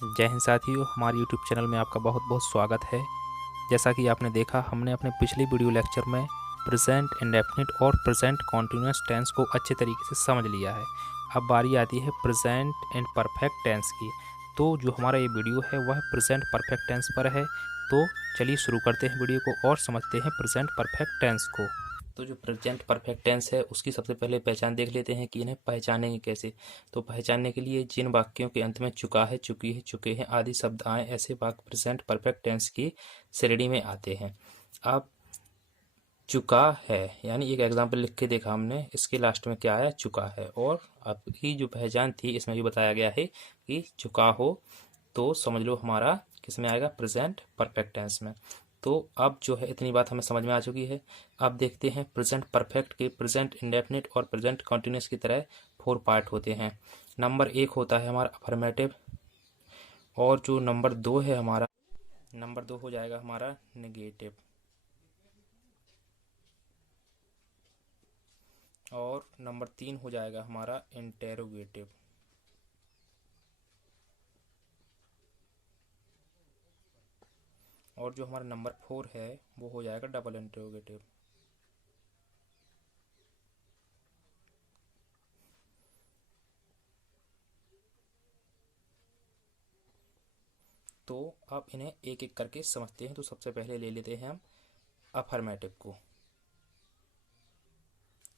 जय हिंद साथियों, हमारे YouTube चैनल में आपका बहुत बहुत स्वागत है। जैसा कि आपने देखा, हमने अपने पिछले वीडियो लेक्चर में प्रेजेंट इंडेफिनिट और प्रेजेंट कॉन्टिन्यूअस टेंस को अच्छे तरीके से समझ लिया है। अब बारी आती है प्रेजेंट एंड परफेक्ट टेंस की। तो जो हमारा ये वीडियो है वह प्रेजेंट परफेक्ट टेंस पर है। तो चलिए शुरू करते हैं वीडियो को और समझते हैं प्रेजेंट परफेक्ट टेंस को। तो जो प्रेजेंट परफेक्ट टेंस है उसकी सबसे पहले पहचान देख लेते हैं कि इन्हें पहचानेंगे कैसे। तो पहचानने के लिए जिन वाक्यों के अंत में चुका है, चुकी है, चुके हैं आदि शब्द आए, ऐसे वाक्य प्रेजेंट परफेक्ट टेंस की श्रेणी में आते हैं। अब चुका है यानी एक एग्जाम्पल लिख के देखा हमने, इसके लास्ट में क्या आया, चुका है। और आपकी जो पहचान थी इसमें भी बताया गया है कि चुका हो तो समझ लो हमारा किस में आएगा, प्रेजेंट परफेक्ट टेंस में। तो अब जो है इतनी बात हमें समझ में आ चुकी है। अब देखते हैं प्रेजेंट परफेक्ट के प्रेजेंट इंडेफिनिट और प्रेजेंट कंटिन्यूअस की तरह 4 पार्ट होते हैं। नंबर 1 होता है हमारा अफर्मेटिव, और जो नंबर 2 है हमारा, नंबर 2 हो जाएगा हमारा नेगेटिव, और नंबर 3 हो जाएगा हमारा इंटेरोगेटिव, और जो हमारा नंबर 4 है वो हो जाएगा डबल इंटेरोगेटिव। तो अब इन्हें एक एक करके समझते हैं। तो सबसे पहले ले लेते हैं हम अफर्मेटिव को।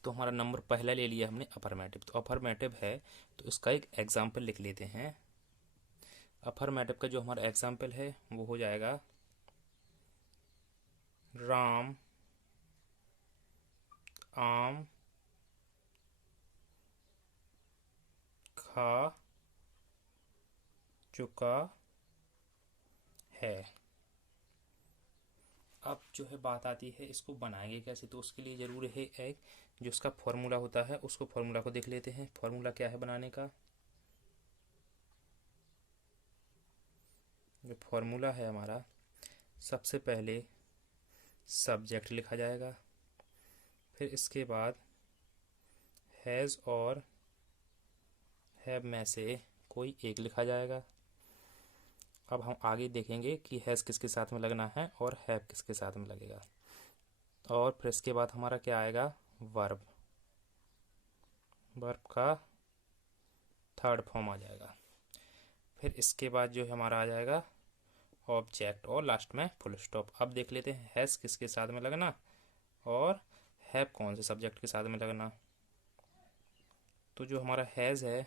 तो हमारा नंबर पहला ले लिया हमने अफर्मेटिव। तो अफर्मेटिव है तो इसका एक एग्जाम्पल लिख लेते हैं। अफर्मेटिव का जो हमारा एग्जाम्पल है वो हो जाएगा राम आम खा चुका है। अब जो है बात आती है इसको बनाएंगे कैसे। तो उसके लिए ज़रूरी है एक जो उसका फॉर्मूला होता है, उसको फॉर्मूला को देख लेते हैं। फॉर्मूला क्या है बनाने का। जो फॉर्मूला है हमारा, सबसे पहले सब्जेक्ट लिखा जाएगा, फिर इसके बाद हैज़ और हैव में से कोई एक लिखा जाएगा। अब हम आगे देखेंगे कि हैज़ किसके साथ में लगना है और हैव किसके साथ में लगेगा। और फिर इसके बाद हमारा क्या आएगा, वर्ब। वर्ब का थर्ड फॉर्म आ जाएगा। फिर इसके बाद जो हमारा आ जाएगा ऑब्जेक्ट, और लास्ट में फुल स्टॉप। अब देख लेते हैं हैज़ किसके साथ में लगना और हैव कौन से सब्जेक्ट के साथ में लगना। तो जो हमारा हैज़ है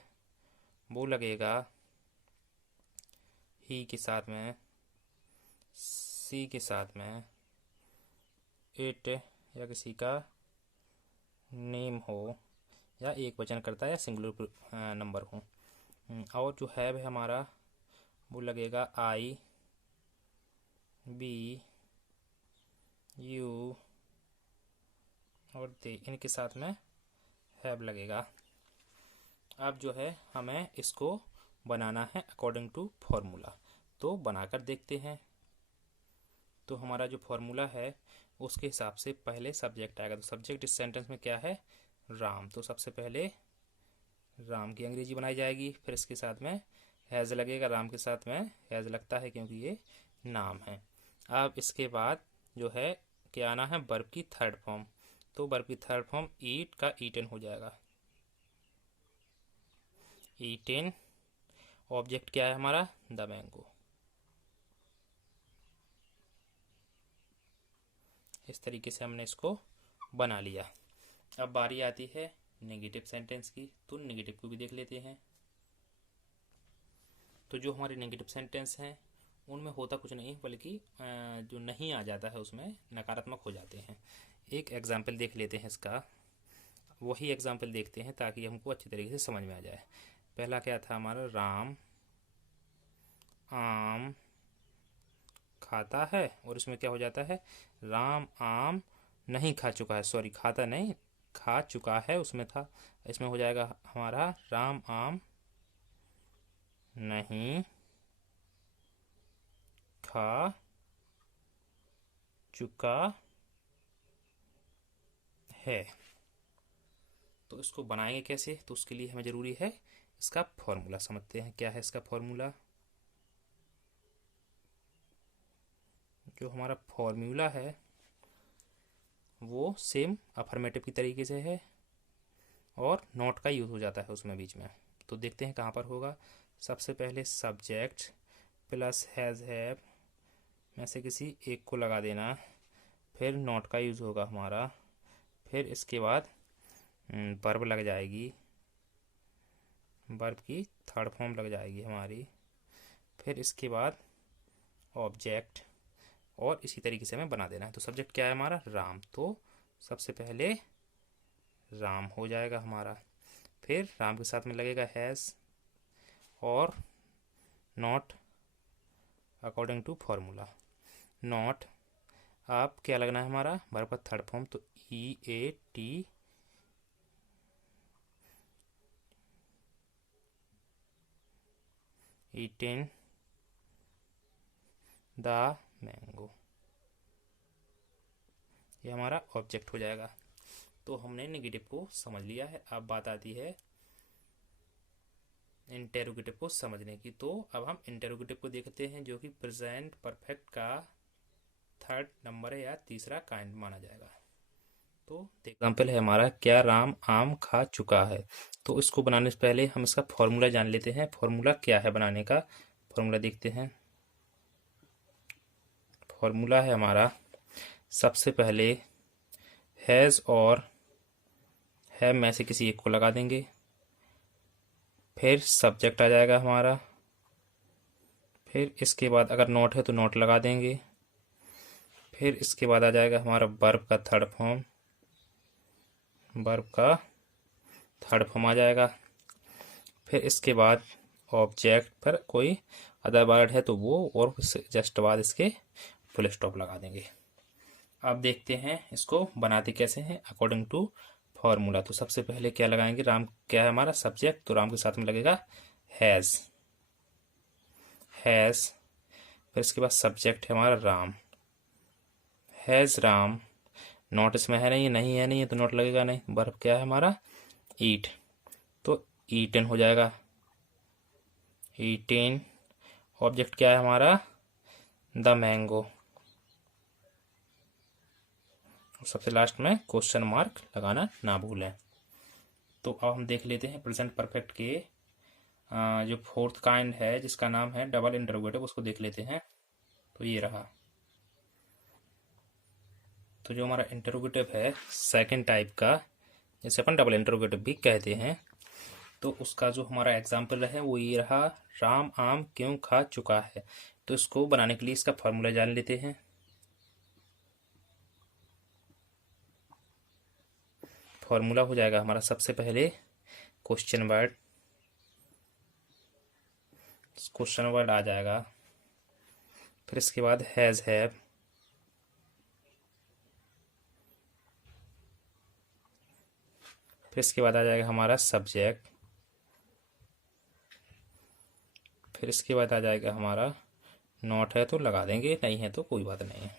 वो लगेगा ही के साथ में, सी के साथ में, इट या किसी का नेम हो, या एक वचन करता है या सिंगुलर नंबर हो। और जो है हमारा वो लगेगा आई बी यू और दे, इनके साथ में हैव लगेगा। अब जो है हमें इसको बनाना है अकॉर्डिंग टू फॉर्मूला। तो बनाकर देखते हैं। तो हमारा जो फॉर्मूला है उसके हिसाब से पहले सब्जेक्ट आएगा। तो सब्जेक्ट इस सेंटेंस में क्या है, राम। तो सबसे पहले राम की अंग्रेजी बनाई जाएगी, फिर इसके साथ में हैज़ लगेगा। राम के साथ में हैज़ लगता है क्योंकि ये नाम है। अब इसके बाद जो है क्या आना है, वर्ब की थर्ड फॉर्म। तो वर्ब की थर्ड फॉर्म ईट का ईटन हो जाएगा, ईटेन। ऑब्जेक्ट क्या है हमारा, द मैंगो। इस तरीके से हमने इसको बना लिया। अब बारी आती है नेगेटिव सेंटेंस की। तो नेगेटिव को भी देख लेते हैं। तो जो हमारे नेगेटिव सेंटेंस हैं उनमें होता कुछ नहीं, बल्कि जो नहीं आ जाता है उसमें नकारात्मक हो जाते हैं। एक एग्जाम्पल देख लेते हैं इसका। वही एग्जाम्पल देखते हैं ताकि हमको अच्छी तरीके से समझ में आ जाए। पहला क्या था हमारा, राम आम खाता है, और इसमें क्या हो जाता है, राम आम नहीं खा चुका है, सॉरी खाता नहीं खा चुका है उसमें था। इसमें हो जाएगा हमारा राम आम नहीं खा चुका है। तो इसको बनाएंगे कैसे। तो उसके लिए हमें ज़रूरी है इसका फॉर्मूला। समझते हैं क्या है इसका फॉर्मूला। जो हमारा फॉर्मूला है वो सेम अफर्मेटिव की तरीके से है और नॉट का यूज़ हो जाता है उसमें बीच में। तो देखते हैं कहाँ पर होगा। सबसे पहले सब्जेक्ट प्लस हैज़ हैव में से किसी एक को लगा देना, फिर नॉट का यूज़ होगा हमारा, फिर इसके बाद वर्ब लग जाएगी, वर्ब की थर्ड फॉर्म लग जाएगी हमारी, फिर इसके बाद ऑब्जेक्ट, और इसी तरीके से हमें बना देना है। तो सब्जेक्ट क्या है हमारा? राम। तो सबसे पहले राम हो जाएगा हमारा, फिर राम के साथ में लगेगा हैज़ और not according to formula. Not अब क्या लगना है हमारा? वर्ब का थर्ड फॉर्म, तो EAT ईटेन द मैंगो, ये हमारा ऑब्जेक्ट हो जाएगा। तो हमने नेगेटिव को समझ लिया है। अब बात आती है इंटेरोगेटिव को समझने की। तो अब हम इंटेरोगेटिव को देखते हैं, जो कि प्रेजेंट परफेक्ट का थर्ड नंबर है या तीसरा काइंड माना जाएगा। तो एग्जाम्पल है हमारा, क्या राम आम खा चुका है। तो इसको बनाने से पहले हम इसका फॉर्मूला जान लेते हैं। फॉर्मूला क्या है बनाने का, फॉर्मूला देखते हैं। फॉर्मूला है हमारा, सबसे पहले हैज़ और है में से किसी एक को लगा देंगे, फिर सब्जेक्ट आ जाएगा हमारा, फिर इसके बाद अगर नॉट है तो नॉट लगा देंगे, फिर इसके बाद आ जाएगा हमारा वर्ब का थर्ड फॉर्म, वर्ब का थर्ड फॉर्म आ जाएगा, फिर इसके बाद ऑब्जेक्ट पर कोई अदर वर्ड है तो वो, और जस्ट बाद इसके फुल स्टॉप लगा देंगे। अब देखते हैं इसको बनाते कैसे हैं अकॉर्डिंग टू फॉर्मूला। तो सबसे पहले क्या लगाएंगे? राम क्या है हमारा? सब्जेक्ट, तो राम के साथ में लगेगा हैज़, हैज़, फिर इसके बाद सब्जेक्ट है हमारा राम, हैज़ राम, नॉट इसमें है नहीं, नहीं है, नहीं है तो नॉट लगेगा नहीं। वर्ब क्या है हमारा? ईट, तो ईटन हो जाएगा, ईटेन। ऑब्जेक्ट क्या है हमारा? द मैंगो, सबसे लास्ट में क्वेश्चन मार्क लगाना ना भूलें। तो अब हम देख लेते हैं प्रेजेंट परफेक्ट के जो फोर्थ काइंड है जिसका नाम है डबल इंटरोगेटिव, उसको देख लेते हैं। तो ये रहा। तो जो हमारा इंटरोगेटिव है सेकंड टाइप का, जिसे अपन डबल इंटरोगेटिव भी कहते हैं, तो उसका जो हमारा एग्जाम्पल है वो ये रहा, राम आम क्यों खा चुका है। तो इसको बनाने के लिए इसका फॉर्मूला जान लेते हैं। फॉर्मूला हो जाएगा हमारा, सबसे पहले क्वेश्चन वर्ड, क्वेश्चन वर्ड आ जाएगा, फिर इसके बाद हैज़ हैव, फिर इसके बाद आ जाएगा हमारा सब्जेक्ट, फिर इसके बाद आ जाएगा हमारा नॉट है तो लगा देंगे, नहीं है तो कोई बात नहीं है,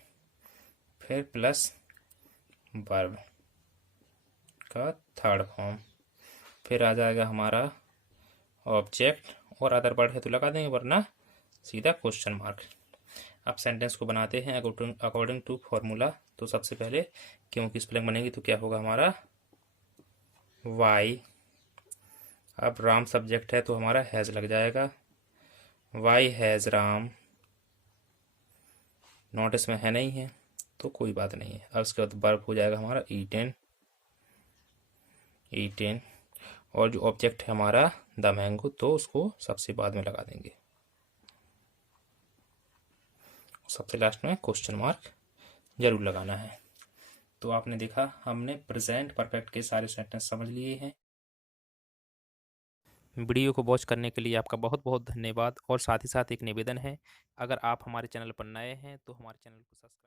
फिर प्लस वर्ब का थर्ड फॉर्म, फिर आ जाएगा हमारा ऑब्जेक्ट, और अदर वर्ड है तो लगा देंगे, वरना सीधा क्वेश्चन मार्क। अब सेंटेंस को बनाते हैं अकॉर्डिंग टू फॉर्मूला। तो सबसे पहले क्यों की स्पेलिंग बनेगी, तो क्या होगा हमारा? वाई। अब राम सब्जेक्ट है तो हमारा हैज़ लग जाएगा, वाई हैज़ राम, नॉट इसमें है नहीं है तो कोई बात नहीं है। अब उसके बाद वर्ब हो जाएगा हमारा ईटेन, ईटेन, और जो ऑब्जेक्ट है हमारा द मैंगो, तो उसको सबसे बाद में लगा देंगे, सबसे लास्ट में क्वेश्चन मार्क जरूर लगाना है। तो आपने देखा, हमने प्रेजेंट परफेक्ट के सारे सेंटेंस समझ लिए हैं। वीडियो को वॉच करने के लिए आपका बहुत बहुत धन्यवाद। और साथ ही साथ एक निवेदन है, अगर आप हमारे चैनल पर नए हैं तो हमारे चैनल को सब्सक्राइब